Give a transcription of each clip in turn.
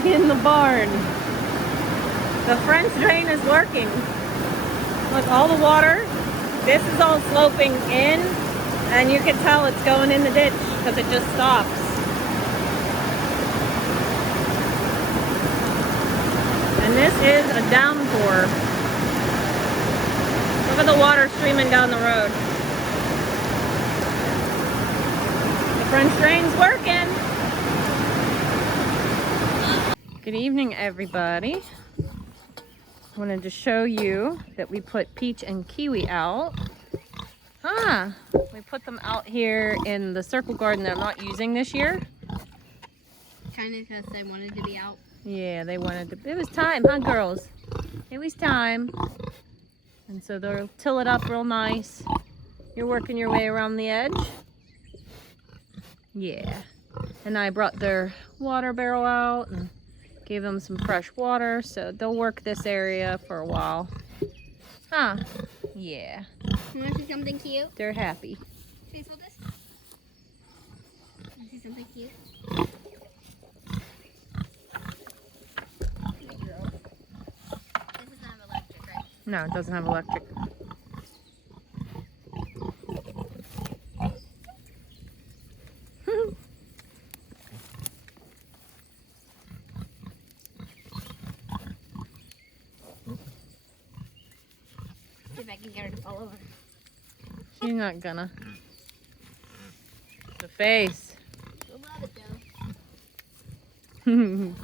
happening in the barn. The French drain is working. Look, all the water, this is all sloping in, and you can tell it's going in the ditch because it just stops. And this is a downpour. Look at the water streaming down the road. The French drain's working. Good evening, everybody. Wanted to show you that we put peach and kiwi out. We put them out here in the circle garden that I'm not using this year. Kind of because they wanted to be out. Yeah, they wanted to. It was time, huh, girls? It was time. And so they'll till it up real nice. You're working your way around the edge. Yeah. And I brought their water barrel out and gave them some fresh water, so they'll work this area for a while. Huh? Yeah. You want to see something cute? They're happy. Can I smell this? Want to see something cute? This doesn't have electric, right? No, it doesn't have electric. See if I can get her to fall over. She's not gonna. The face. She'll love it though.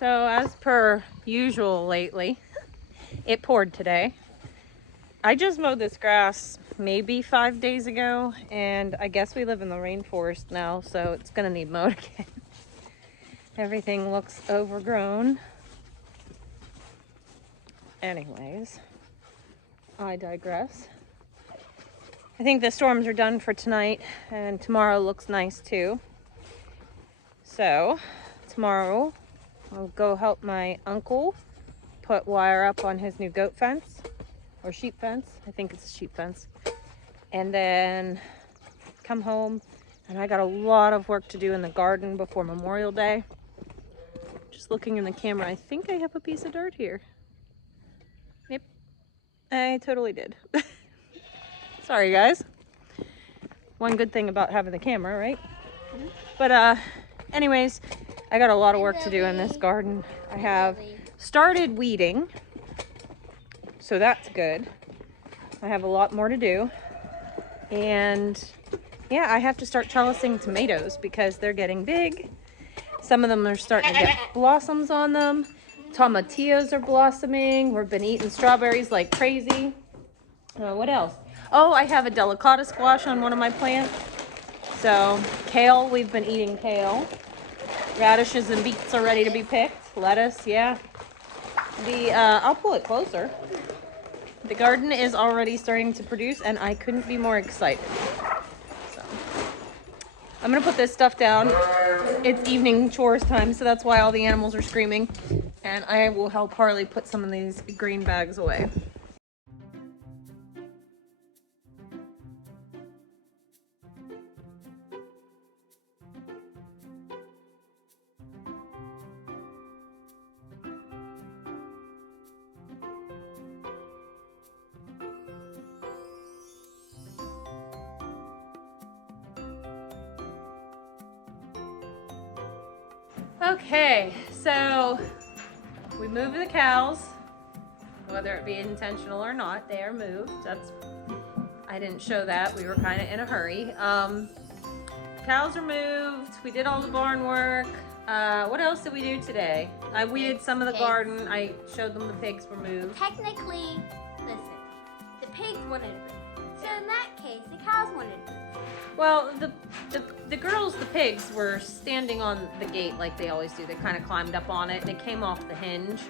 So as per usual lately, it poured today. I just mowed this grass maybe 5 days ago, and I guess we live in the rainforest now, so it's gonna need mowed again. Everything looks overgrown. Anyways, I digress. I think the storms are done for tonight, and tomorrow looks nice too. So tomorrow I'll go help my uncle put wire up on his new goat fence or sheep fence. I think it's a sheep fence. And then come home, and I got a lot of work to do in the garden before Memorial Day. Just looking in the camera, I think I have a piece of dirt here. Yep, I totally did. Sorry, guys. One good thing about having the camera, right? But anyways, I got a lot of work to do in this garden. I have started weeding, so that's good. I have a lot more to do. And yeah, I have to start trellising tomatoes because they're getting big. Some of them are starting to get blossoms on them. Tomatillos are blossoming. We've been eating strawberries like crazy. What else? Oh, I have a delicata squash on one of my plants. So kale, we've been eating kale. Radishes and beets are ready to be picked. Lettuce, yeah. I'll pull it closer. The garden is already starting to produce, and I couldn't be more excited. So I'm gonna put this stuff down. It's evening chores time, so that's why all the animals are screaming. And I will help Harley put some of these green bags away. Okay, so we moved the cows, whether it be intentional or not. They are moved. I didn't show that. We were kind of in a hurry. Cows are moved. We did all the barn work. What else did we do today? I weeded some of the garden. I showed them the pigs were moved. Technically, listen, the pigs wanted to move. So in that case, the cows wanted to move. Well, the girls, the pigs, were standing on the gate like they always do. They kind of climbed up on it, and it came off the hinge.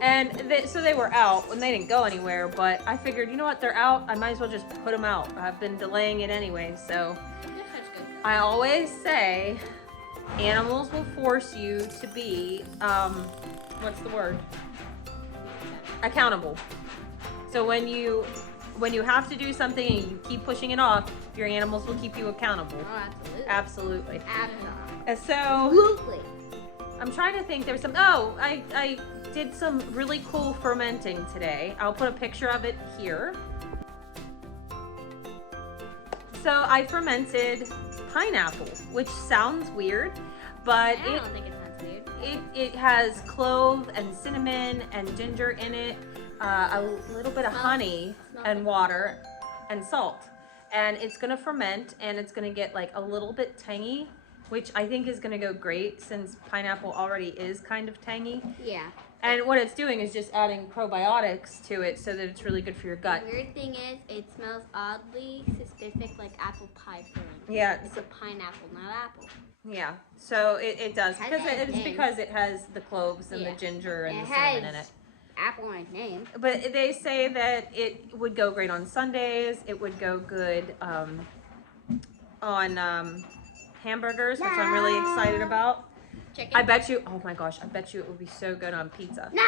And so they were out, and they didn't go anywhere, but I figured, you know what, they're out, I might as well just put them out. I've been delaying it anyway, so I always say animals will force you to be, what's the word? Accountable. So when you have to do something and you keep pushing it off, your animals will keep you accountable. Oh, absolutely. Absolutely. And so Absolutely. I'm trying to think. There's some. Oh, I did some really cool fermenting today. I'll put a picture of it here. So I fermented pineapple, which sounds weird, but I don't think it sounds weird. it has clove and cinnamon and ginger in it, a little bit of honey and water and salt. And it's gonna ferment and it's gonna get like a little bit tangy, which I think is gonna go great since pineapple already is kind of tangy. Yeah. And what it's doing is just adding probiotics to it so that it's really good for your gut. The weird thing is, it smells oddly specific, like apple pie filling. Yeah. It's a pineapple, not apple. Yeah, so it does Has because that it's name. because it has the cloves and Yeah. the ginger and It the cinnamon in has it. apple in its name. But they say that it would go great on Sundays. It would go good on hamburgers, which I'm really excited about. Chicken. I bet you. Oh my gosh, I bet you it would be so good on pizza. Nah.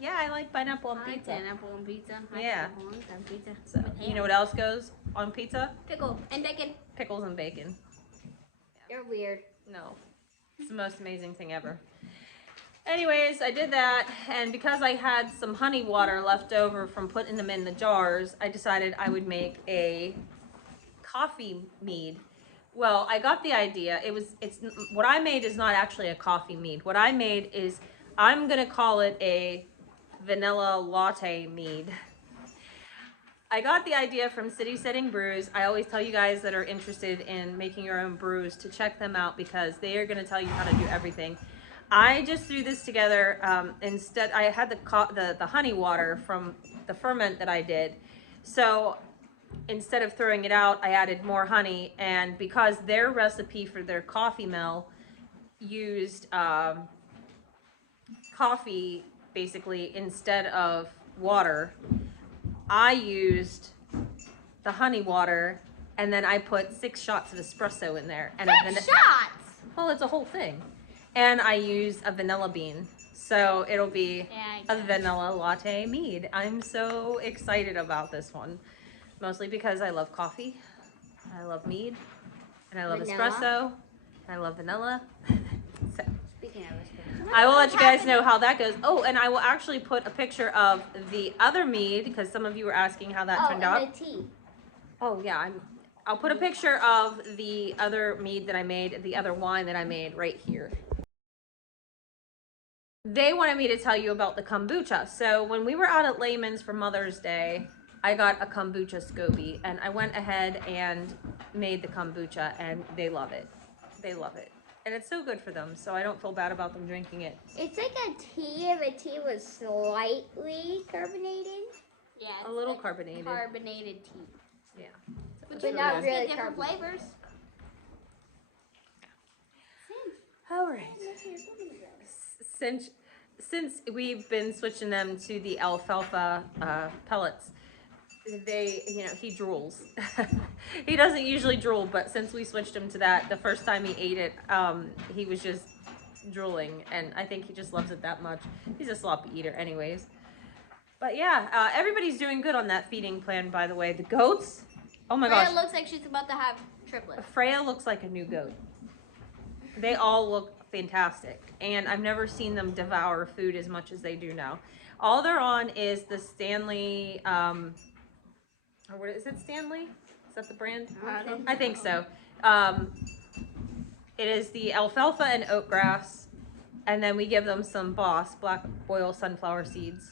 Yeah, I like pineapple on I like pizza. pineapple on pizza. I Yeah. like pineapple on pizza. So you know what else goes on pizza? Pickle and bacon. Pickles and bacon. They're weird. No, it's the most amazing thing ever. Anyways, I did that, and because I had some honey water left over from putting them in the jars, I decided I would make a coffee mead. Well, I got the idea. It's what I made is not actually a coffee mead. What I made is, I'm gonna call it a vanilla latte mead. I got the idea from City Setting Brews. I always tell you guys that are interested in making your own brews to check them out because they are going to tell you how to do everything. I just threw this together. Instead, I had the honey water from the ferment that I did. So instead of throwing it out, I added more honey. And because their recipe for their coffee mill used coffee basically instead of water, I used the honey water, and then I put 6 shots of espresso in there. And 6 shots? Well, it's a whole thing. And I used a vanilla bean. So it'll be a vanilla latte mead. I'm so excited about this one. Mostly because I love coffee, I love mead, and I love espresso, and I love vanilla. So Speaking of espresso, I will let you guys know how that goes. Oh, and I will actually put a picture of the other mead because some of you were asking how that turned out. and the tea. Oh yeah, I'll put a picture of the other mead that I made, the other wine that I made right here. They wanted me to tell you about the kombucha. So when we were out at Layman's for Mother's Day, I got a kombucha SCOBY, and I went ahead and made the kombucha, and they love it. They love it. And it's so good for them, so I don't feel bad about them drinking it. It's like a tea if a tea was slightly carbonated. Yeah, A little carbonated. Carbonated tea. Yeah. But not really different flavors. All right. Since we've been switching them to the alfalfa pellets, he drools. He doesn't usually drool, but since we switched him to that, the first time he ate it, he was just drooling, and I think he just loves it that much. He's a sloppy eater anyways. But yeah, everybody's doing good on that feeding plan, by the way. The goats, oh my gosh. Freya looks like she's about to have triplets. Freya looks like a new goat. They all look fantastic, and I've never seen them devour food as much as they do now. All they're on is the Stanley, or what is it, Stanley? Is that the brand? I think so. It is the alfalfa and oat grass, and then we give them some Boss black oil sunflower seeds,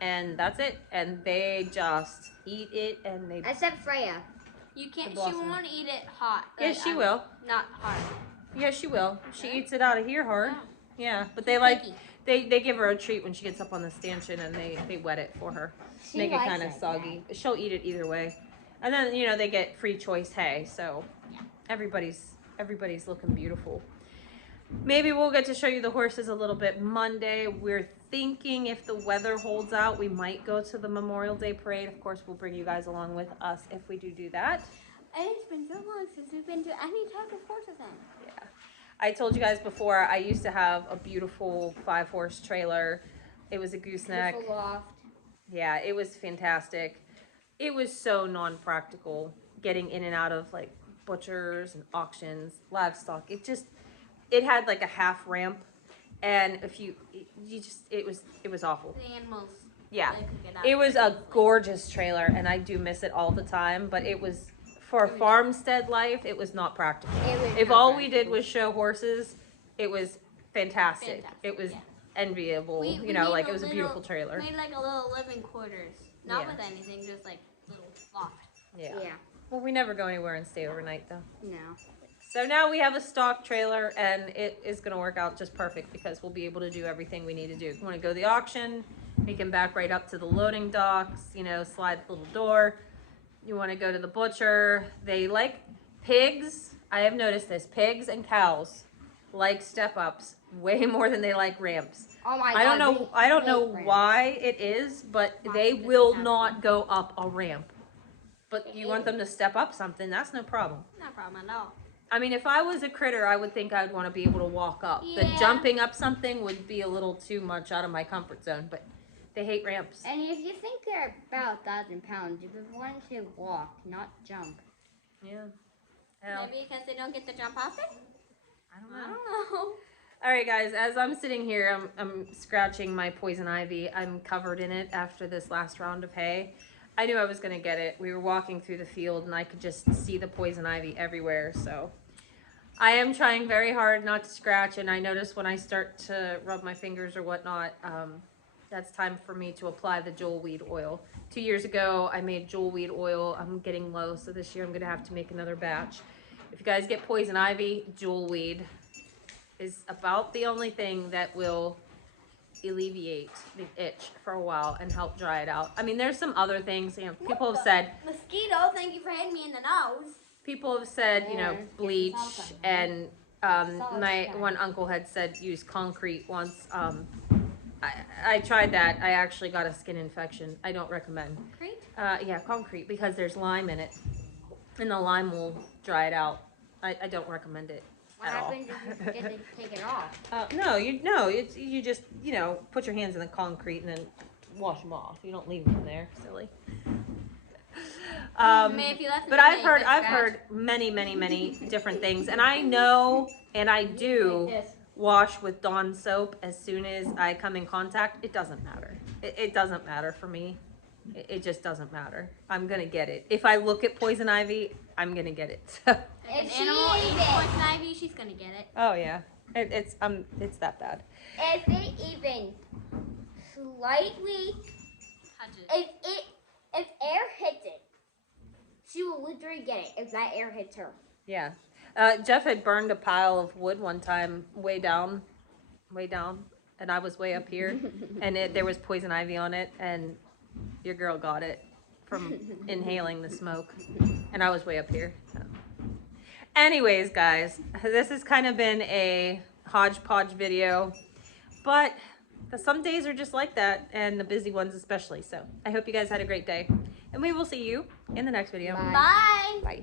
and that's it. And they just eat it, and they. Except Freya. You can't. She won't eat it hot. Yes, she will. Not hot. Yeah, she will. She eats it out of here hard. Oh. Yeah, but they give her a treat when she gets up on the stanchion, and they wet it for her, make it kind of soggy. She'll eat it either way, and then they get free choice hay, so everybody's looking beautiful. Maybe we'll get to show you the horses a little bit Monday. We're thinking if the weather holds out, we might go to the Memorial Day parade. Of course, we'll bring you guys along with us if we do that. And it's been so long since we've been to any type of horse event. Yeah. I told you guys before, I used to have a beautiful 5-horse trailer. It was a gooseneck. Beautiful loft. Yeah, it was fantastic. It was so non-practical getting in and out of like butchers and auctions, livestock. It had like a half ramp, and if you just, it was awful. The animals. Yeah, They could get out it was there a easily. gorgeous trailer, and I do miss it all the time. But it was, for a farmstead life, it was not practical. If all we did was show horses, it was fantastic. It was enviable. We You know, made like a it was a little- beautiful trailer. Made like a little living quarters. Not Yeah. with anything, just like little loft. Yeah. Yeah. Well, we never go anywhere and stay overnight though. No. So now we have a stock trailer, and it is going to work out just perfect because we'll be able to do everything we need to do. If you want to go to the auction, we can back right up to the loading docks, you know, slide the little door. You want to go to the butcher. They like pigs. I have noticed this. Pigs and cows like step-ups way more than they like ramps. Oh my I don't God, know. I don't know ramps. why it is, but they will not go up a ramp. But you want them to step up something, that's no problem. No problem at all. I mean, if I was a critter, I would think I'd want to be able to walk up. The Yeah. jumping up something would be a little too much out of my comfort zone, but they hate ramps. And if you think they're about 1,000 pounds, you would want to walk, not jump. Yeah. Hell, Maybe because they don't get to jump off it? I don't I know. don't know. All right, guys, as I'm sitting here, I'm scratching my poison ivy. I'm covered in it after this last round of hay. I knew I was going to get it. We were walking through the field, and I could just see the poison ivy everywhere, so I am trying very hard not to scratch, and I notice when I start to rub my fingers or whatnot, that's time for me to apply the jewel weed oil. 2 years ago, I made jewel weed oil. I'm getting low, so this year I'm going to have to make another batch. If you guys get poison ivy, jewel weed is about the only thing that will alleviate the itch for a while and help dry it out. I mean, there's some other things, you know, people have said, Mosquito, thank you for hitting me in the nose. people have said, you know, Yeah, bleach, something. and Solid my stuff. one uncle had said use concrete once. I tried that. I actually got a skin infection. I don't recommend. Great. Yeah, concrete, because there's lime in it, and the lime will dry it out. I don't recommend it What at all. happens if you forget to take it off? You just, you know, put your hands in the concrete and then wash them off. You don't leave them there, silly. Maybe if you left them But in I've there, you heard could many different things, and I know, and I do wash with Dawn soap as soon as I come in contact. It doesn't matter. It doesn't matter for me. It just doesn't matter. I'm gonna get it. If I look at poison ivy, I'm gonna get it. If If an she animal eats even- poison ivy, she's gonna get it. Oh yeah, it's that bad. If it even slightly, Touch it. if air hits it, she will literally get it if that air hits her. Yeah. Jeff had burned a pile of wood one time way down, and I was way up here, and there was poison ivy on it, and your girl got it from inhaling the smoke, and I was way up here. So. Anyways, guys, this has kind of been a hodgepodge video, but some days are just like that, and the busy ones especially. So I hope you guys had a great day, and we will see you in the next video. Bye. Bye. Bye.